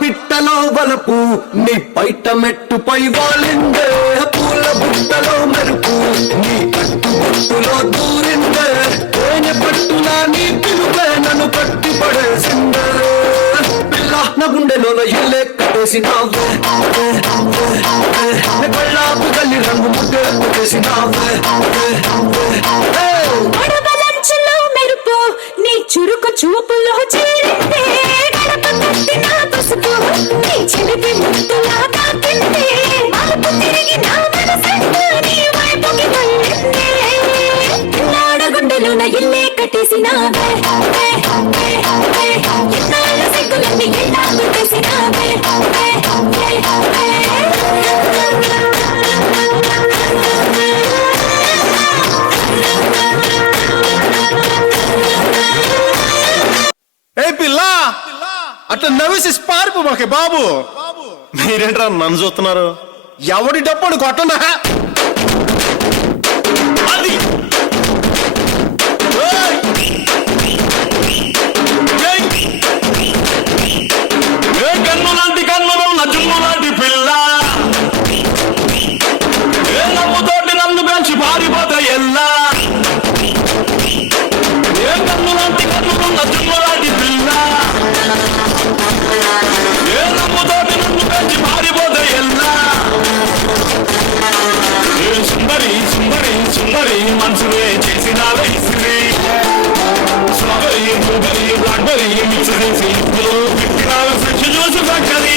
పిల్లలో వలపు నీ పైట మెట్టుపై వాలిందే పూల బుట్టలో మెరుపు నీ కట్టుబొట్టులో దూరిందే తేనె పట్టునా నీ పిలువే నన్ను పట్టి పడేసిందే పిల్ల నా గుండెలోన ఇల్లే కట్టేసినావే కళ్ళాపు గల్లి రంగు ముద్దే పెట్టేసినావే మెరుపు నీ చురుకు చూపులో చేరిందే గడప కట్టిన పసుపు నీ చిలిపి ముద్దులా తాకిందే మలుపు తిరిగి నా మనసంతా నీ వైపుకి వెళ్ళిందే నాడ గుండెలోన ఇల్లే కట్టేసినావే ఎన్నాళ్ళ సిగ్గులన్నీ ఎలా పెట్టేసినావే అట్లా నవ్వేసి పారిపో మాకే బాబు. మీరేంట్రా నన్ను చూస్తున్నారు? ఎవడి డబ్బుడు కొట్టనా అది కన్ను లాంటి కన్నులు నజుమ్ము లాంటి పిల్ల ఏ నమ్ముతోటి నన్ను పెంచి పారిపోతే ఎల్లా ఏ కన్ను లాంటి కన్నులు నజుమ్ము లాంటి పిల్ల ఏ నమ్ముతోటి నన్ను పెంచి పారిపోతే ఎల్లా ఏ సుందరి సుందరి సుందరి మనసులే చేసిన వయసులే స్ట్రాబెరీ బ్లూబెరీ బ్లాక్బెరీ మిక్స్ చేసి పెట్టిన చూసి ఫ్యాక్టరీ